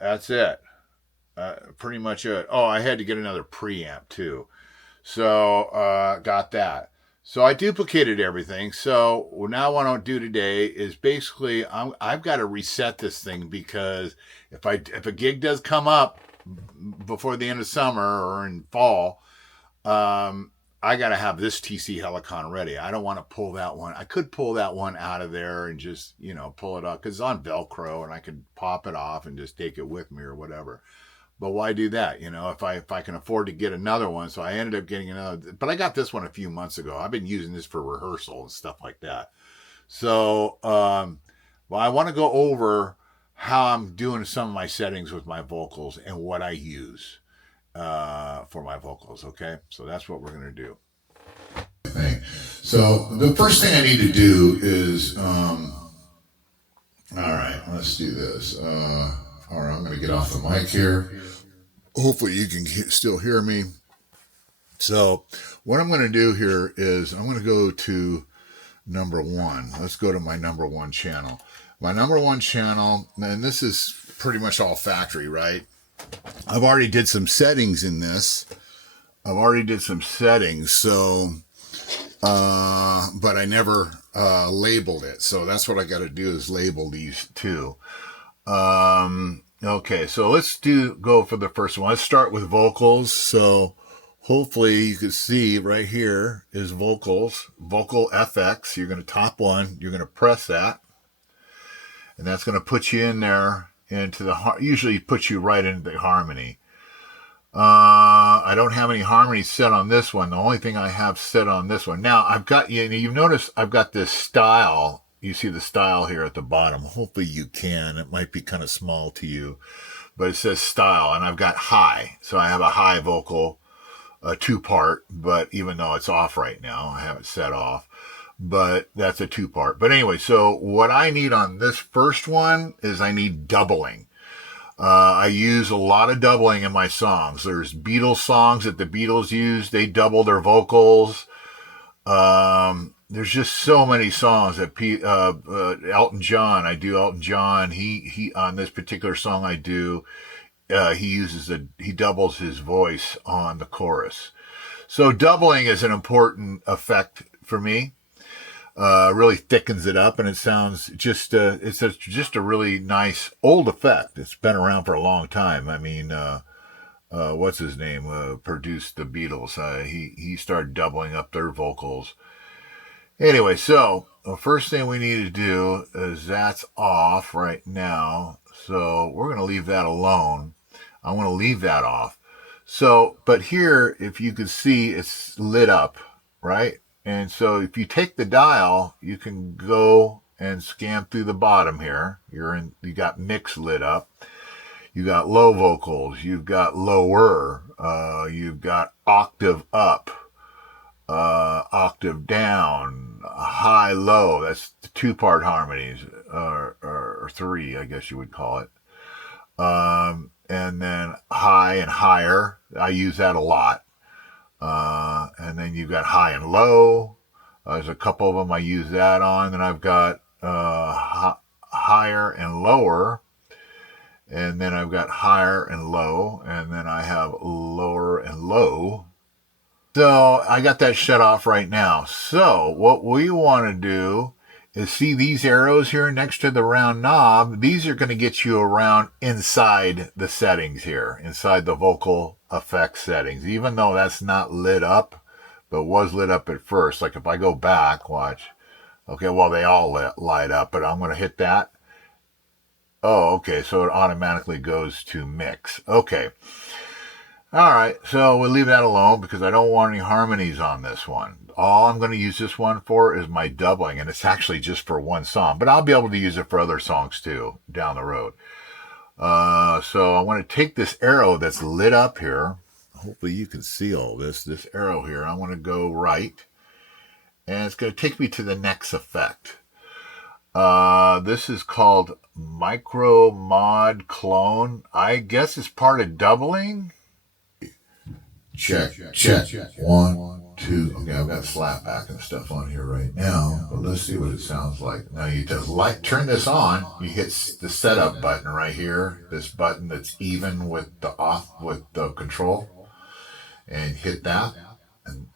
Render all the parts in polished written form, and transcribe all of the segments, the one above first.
that's it. Pretty much it. Oh, I had to get another preamp too. So got that. So I duplicated everything. So now what I'll do today is basically I've got to reset this thing because if a gig does come up before the end of summer or in fall, um, I got to have this TC Helicon ready. I don't want to pull that one. I could pull that one out of there and just pull it off because it's on Velcro and I could pop it off and just take it with me or whatever. But why do that? If I can afford to get another one. So I ended up getting another, but I got this one a few months ago. I've been using this for rehearsal and stuff like that. So, well, I want to go over how I'm doing some of my settings with my vocals and what I use for my vocals. Okay, so that's what we're gonna do. So the first thing I need to do is, all right, let's do this. All right, I'm gonna get off the mic here. Hopefully you can still hear me. So what I'm going to do here is I'm going to go to number one. Let's go to my number one channel. My number one channel, and this is pretty much all factory, right? I've already did some settings in this. So, but I never labeled it. So that's what I got to do is label these two. Okay, so let's go for the first one. Let's start with vocals. So hopefully you can see right here is vocals, vocal FX. You're going to top one. You're going to press that. And that's going to put you in there into usually puts you right into the harmony. I don't have any harmonies set on this one. The only thing I have set on this one. Now I've got, you've noticed I've got this style. You see the style here at the bottom. Hopefully you can. It might be kind of small to you, but it says style, and I've got high. So I have a high vocal, a two-part, but even though it's off right now, I have it set off, but that's a two-part. But anyway, so what I need on this first one is I need doubling. I use a lot of doubling in my songs. There's Beatles songs that the Beatles use. They double their vocals. There's just so many songs that Elton John, I do Elton John. He on this particular song I do, he doubles his voice on the chorus. So doubling is an important effect for me. Really thickens it up, and it sounds just just a really nice old effect. It's been around for a long time. I mean, what's his name? Produced the Beatles. He started doubling up their vocals. Anyway, so the first thing we need to do is that's off right now. So we're going to leave that alone. I want to leave that off. So, but here, if you can see, it's lit up, right? And so if you take the dial, you can go and scan through the bottom here. You got mix lit up. You got low vocals. You've got lower. You've got octave up. Octave down, high, low. That's the two-part harmonies, or three, I guess you would call it. And then high and higher. I use that a lot. And then you've got high and low. There's a couple of them I use that on. Then I've got higher and lower. And then I've got higher and low. And then I have lower and low. So I got that shut off right now. So what we want to do is see these arrows here next to the round knob. These are going to get you around inside the settings here, inside the vocal effects settings, even though that's not lit up, but was lit up at first. Like if I go back, watch. Okay, well, they all light up, but I'm going to hit that. Oh, okay, so it automatically goes to mix. Okay. All right, so we'll leave that alone because I don't want any harmonies on this one. All I'm going to use this one for is my doubling, and it's actually just for one song, but I'll be able to use it for other songs too down the road. So I want to take this arrow that's lit up here. Hopefully you can see all this arrow here. I want to go right, and it's going to take me to the next effect. This is called Micro Mod Clone. I guess it's part of doubling. Check. 1, 2. Okay, I've got slapback and stuff on here right now, but let's see what it sounds like. Now you just turn this on, you hit the setup button right here, this button that's even with the control, and hit that, and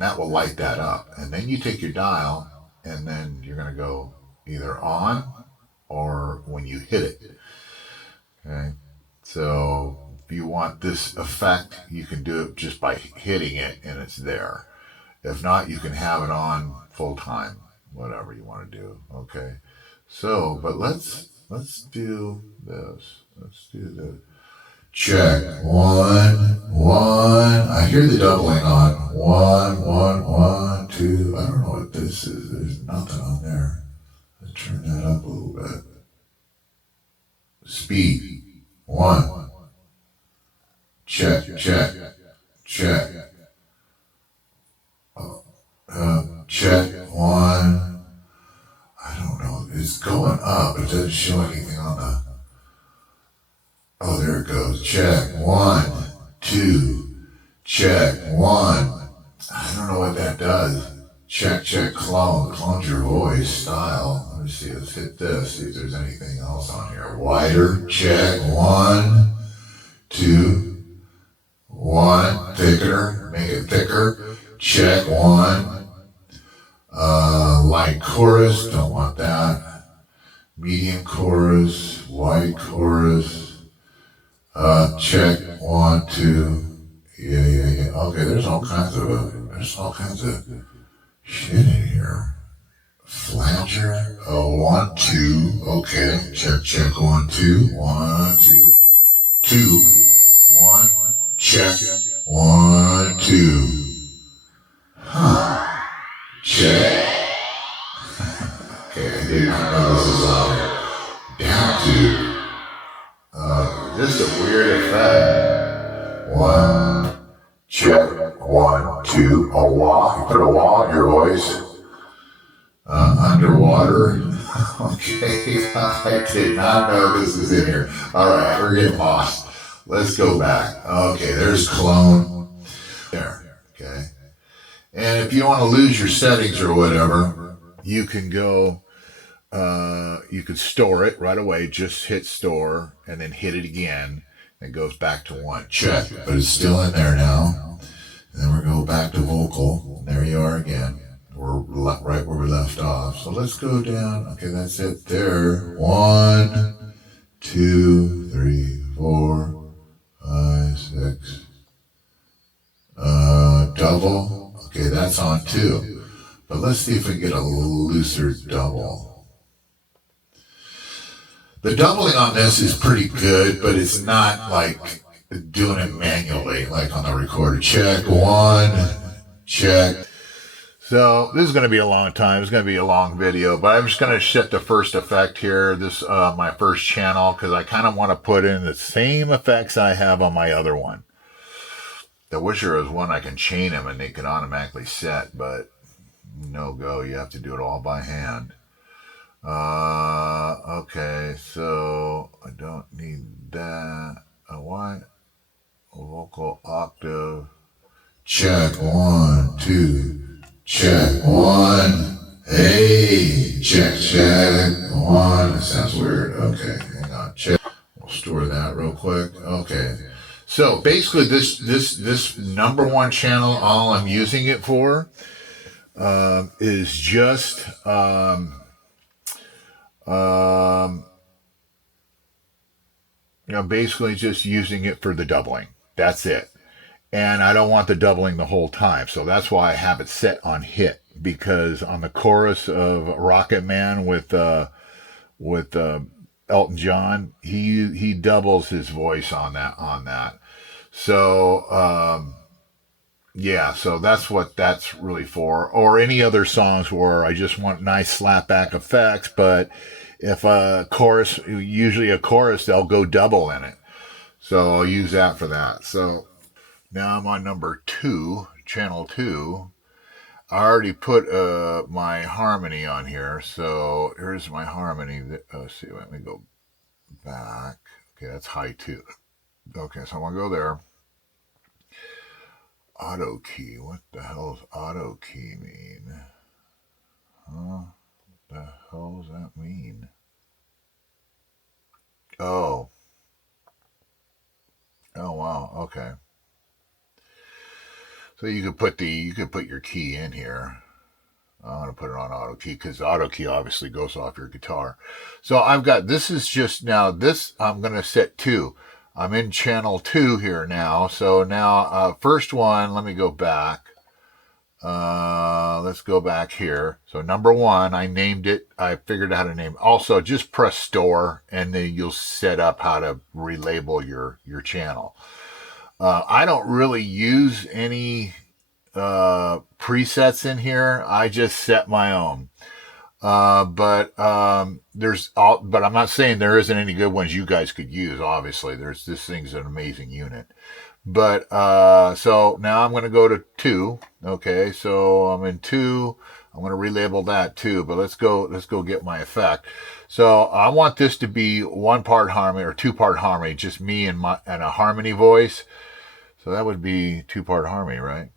that will light that up. And then you take your dial, and then you're going to go either on or when you hit it. Okay, so if you want this effect, you can do it just by hitting it, and it's there. If not, you can have it on full time, whatever you want to do. Okay, so but let's do this. Let's do the check. 1 1. I hear the doubling on 1 1 1 2. I don't know what this is. There's nothing on there. Let's turn that up a little bit. Speed. 1. Check. Check. Check. Check. 1. I don't know. It's going up. It doesn't show anything on the. Oh, there it goes. Check. 1 2. Check. 1. I don't know what that does. Check. Check. Clone. Clones your voice. Style. Let me see. Let's hit this. See if there's anything else on here. Wider. Check. 1 2 1. Thicker. Make it thicker. Check. 1. Light chorus. Don't want that. Medium chorus. Wide chorus. Check. 1 2. Yeah. Okay, there's all kinds of shit in here. Flanger. 1 2. Okay. Check. 1 2. 1 2 2 1. Check. 1 2. Huh. Check. Okay, I did not know this is down to. Just a weird effect. 1. Check. 1 2. A wah. You put a wah in your voice. Underwater. Okay, I did not know this was in here. Alright, we're getting lost. Let's go back. Okay, there's clone. There. Okay. And if you want to lose your settings or whatever, you can go, you could store it right away. Just hit store and then hit it again. It goes back to 1. Check. But it's still in there now. And then we're going to go back to vocal. And there you are again. We're right where we left off. So let's go down. Okay, that's it there. 1 2 3 4 5 6. Double. Okay, that's on 2. But let's see if we can get a looser double. The doubling on this is pretty good, but it's not like doing it manually, like on the recorder. Check. 1. Check. So this is going to be a long time. It's going to be a long video, but I'm just going to set the first effect here. This my first channel, because I kind of want to put in the same effects I have on my other one. I wish there was one I can chain them and they can automatically set, but no go. You have to do it all by hand. Okay, so I don't need that. What? Vocal octave. Check. 1 2. Check. 1. Hey. Check. 1. That sounds weird. Okay, hang on. Check. We'll store that real quick. Okay. So basically, this number 1 channel, all I'm using it for is just basically just using it for the doubling. That's it. And I don't want the doubling the whole time, so that's why I have it set on hit, because on the chorus of Rocket Man with Elton John, he doubles his voice on that. So yeah, so that's what that's really for. Or any other songs where I just want nice slapback effects, but if a chorus, usually a chorus, they'll go double in it. So I'll use that for that. So now I'm on number 2, channel 2. I already put my harmony on here. So here's my harmony. Let's see, let me go back. Okay, that's high 2. Okay, so I'm going to go there. Auto key. What the hell does auto key mean? Huh? The hell does that mean? Oh. Oh wow. Okay. So you could put your key in here. I'm going to put it on auto key because auto key obviously goes off your guitar. So I've got, this is just now, this I'm going to set 2. I'm in channel 2 here now. So now, first one, let me go back. Let's go back here. So number 1, I named it. I figured out how to name it. Also, just press store and then you'll set up how to relabel your channel. I don't really use any presets in here. I just set my own. But I'm not saying there isn't any good ones you guys could use. Obviously, this thing's an amazing unit. But so now I'm going to go to 2. Okay, so I'm in 2. I'm going to relabel that 2. But let's go get my effect. So I want this to be 1-part harmony or 2-part harmony, just me and a harmony voice. So that would be 2-part harmony, right?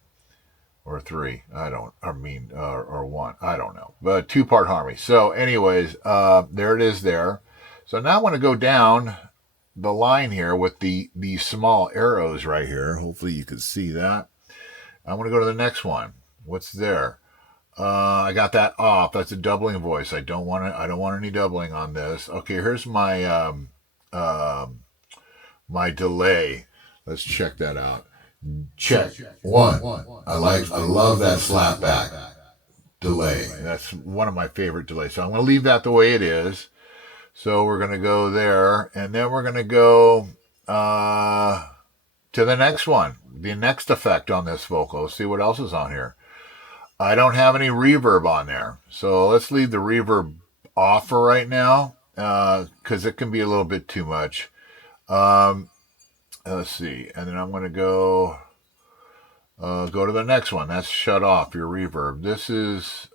Or 3. Or 1. I don't know. But 2-part harmony. So anyways, there it is there. So now I want to go down the line here with these small arrows right here. Hopefully you can see that. I want to go to the next one. What's there? I got that off. That's a doubling voice. I don't want any doubling on this. Okay, here's my my delay. Let's check that out. Check 1. I love that slapback delay. That's one of my favorite delays. So I'm going to leave that the way it is. So we're going to go there, and then we're going to go to the next one, the next effect on this vocal. Let's see what else is on here. I don't have any reverb on there. So let's leave the reverb off for right now because it can be a little bit too much. Let's see. And then I'm going to go to the next one. That's shut off your reverb. This is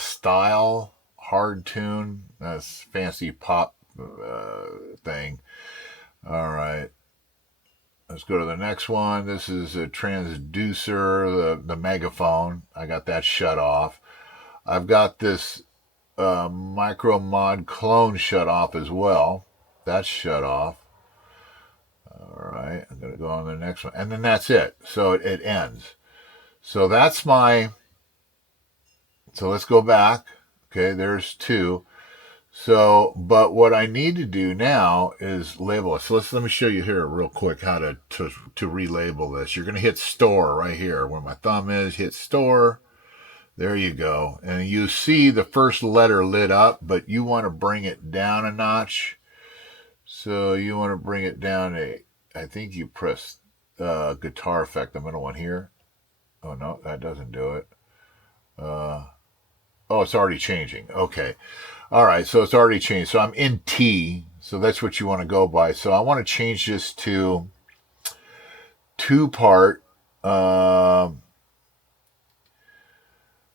style hard tune. That's fancy pop thing. All right. Let's go to the next one. This is a transducer, the megaphone. I got that shut off. I've got this micro mod clone shut off as well. That's shut off. All right, I'm going to go on to the next one. And then that's it. So it ends. So that's my... So let's go back. Okay, there's 2. So, but what I need to do now is label it. So let me show you here real quick how to relabel this. You're going to hit store right here. Where my thumb is, hit store. There you go. And you see the first letter lit up, but you want to bring it down a notch. So you want to bring it down I think you press guitar effect, the middle one here. Oh, no, that doesn't do it. Oh, it's already changing. Okay. All right, so it's already changed. So I'm in T, so that's what you want to go by. So I want to change this to 2-part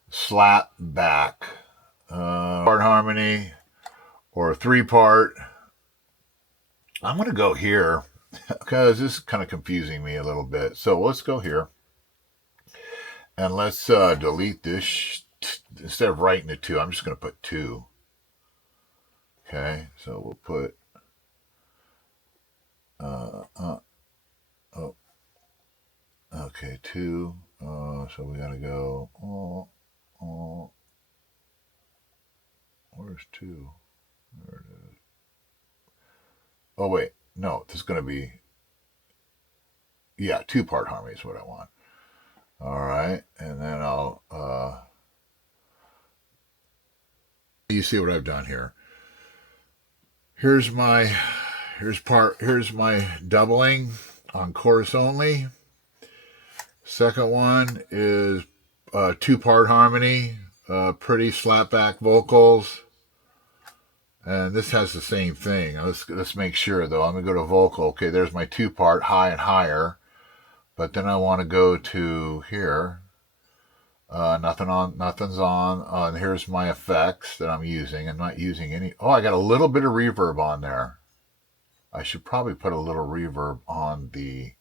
slap back. Part harmony or 3-part. I'm going to go here because this is kind of confusing me a little bit. So let's go here. And let's delete this. Instead of writing it 2, I'm just going to put 2. Okay, so we'll put okay, 2. So we gotta go. Where's 2? There it is. Oh wait, no, this is gonna be 2-part harmony is what I want. All right, and then I'll you see what I've done here. Here's my doubling on chorus only. Second one is 2-part harmony, pretty slapback vocals. And this has the same thing. Let's make sure though. I'm gonna go to vocal. Okay, there's my 2-part high and higher. But then I want to go to here. Nothing's on. And here's my effects that I'm using. I'm not using any. Oh, I got a little bit of reverb on there. I should probably put a little reverb on the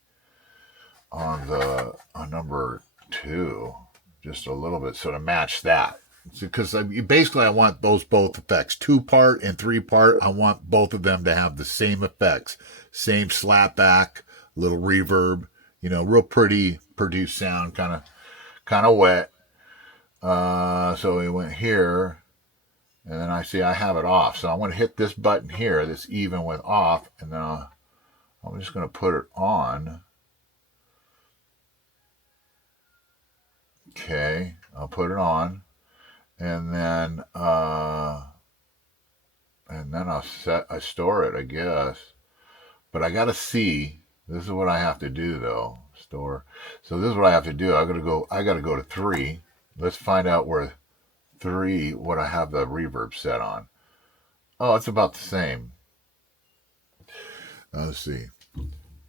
on number 2, just a little bit, so to match that. Because basically I want both effects, 2-part and 3-part. I want both of them to have the same effects, same slapback, little reverb, real pretty produced sound, kind of wet. So we went here, and then I see I have it off. So I'm going to hit this button here, this even with off, and then I'm just going to put it on. Okay, I'll put it on, and then I store it, I guess. But I gotta see. This is what I have to do, though. Store. So this is what I have to do. I gotta go to 3. Let's find out where 3, what I have the reverb set on. Oh, it's about the same. Let's see.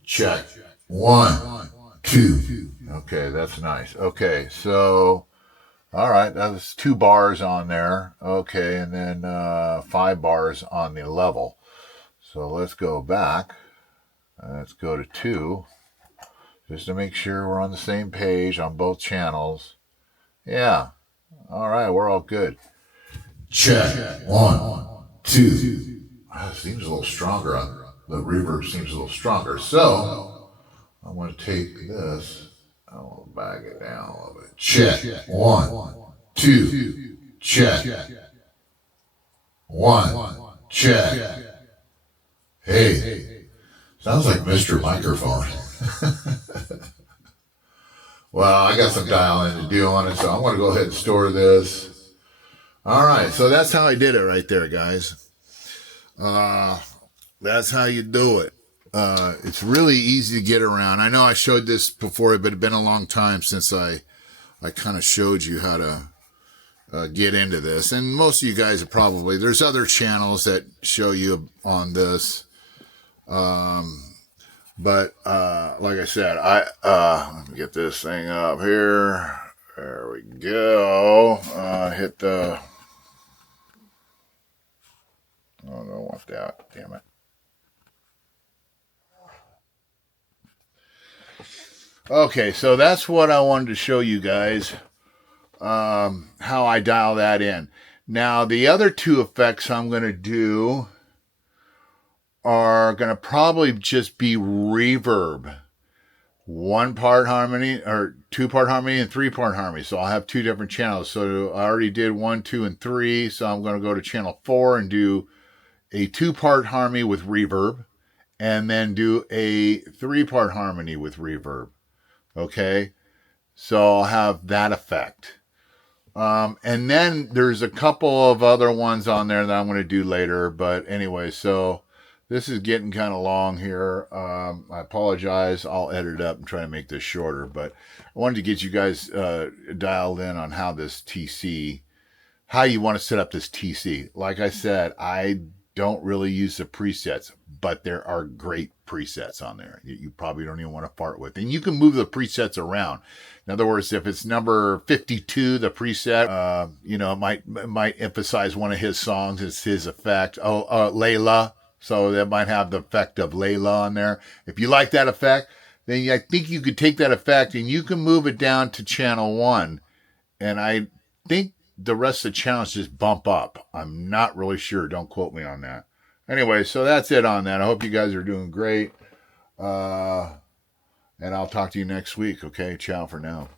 Check. 1, 2. Okay, that's nice. Okay, so, all right, that was 2 bars on there. Okay, and then 5 bars on the level. So let's go back. Let's go to 2, just to make sure we're on the same page on both channels. Yeah, all right, we're all good. Check. 1, 2. It seems a little stronger. The reverb seems a little stronger. So I'm going to take this. I'll back it down a little bit. Check. 1, 2. Check. 1. Check. Hey, sounds like Mr. Microphone. Well, I got some dial-in to do on it, so I'm going to go ahead and store this. All right, so that's how I did it right there, guys. That's how you do it. It's really easy to get around. I know I showed this before, but it's been a long time since I kind of showed you how to get into this. And most of you guys are probably, there's other channels that show you on this. But like I said, let me get this thing up here. There we go. Hit the, oh, I don't want that. Damn it. Okay, so that's what I wanted to show you guys, how I dial that in. Now, the other 2 effects I'm going to do are going to probably just be reverb. 1-part harmony, or 2-part harmony and 3-part harmony. So I'll have 2 different channels. So I already did 1, 2, and 3. So I'm going to go to channel 4 and do a 2-part harmony with reverb, and then do a 3-part harmony with reverb. Okay, so I'll have that effect. And then there's a couple of other ones on there that I'm going to do later. But anyway, so this is getting kind of long here. I apologize. I'll edit it up and try to make this shorter. But I wanted to get you guys dialed in on how this TC, how you want to set up this TC. Like I said, I don't really use the presets, but there are great presets on there you probably don't even want to fart with. And you can move the presets around. In other words, if it's number 52, the preset, it might emphasize one of his songs. It's his effect. Layla. So that might have the effect of Layla on there. If you like that effect, then I think you could take that effect and you can move it down to channel 1. And I think the rest of the channels just bump up. I'm not really sure. Don't quote me on that. Anyway, so that's it on that. I hope you guys are doing great. And I'll talk to you next week. Okay, ciao for now.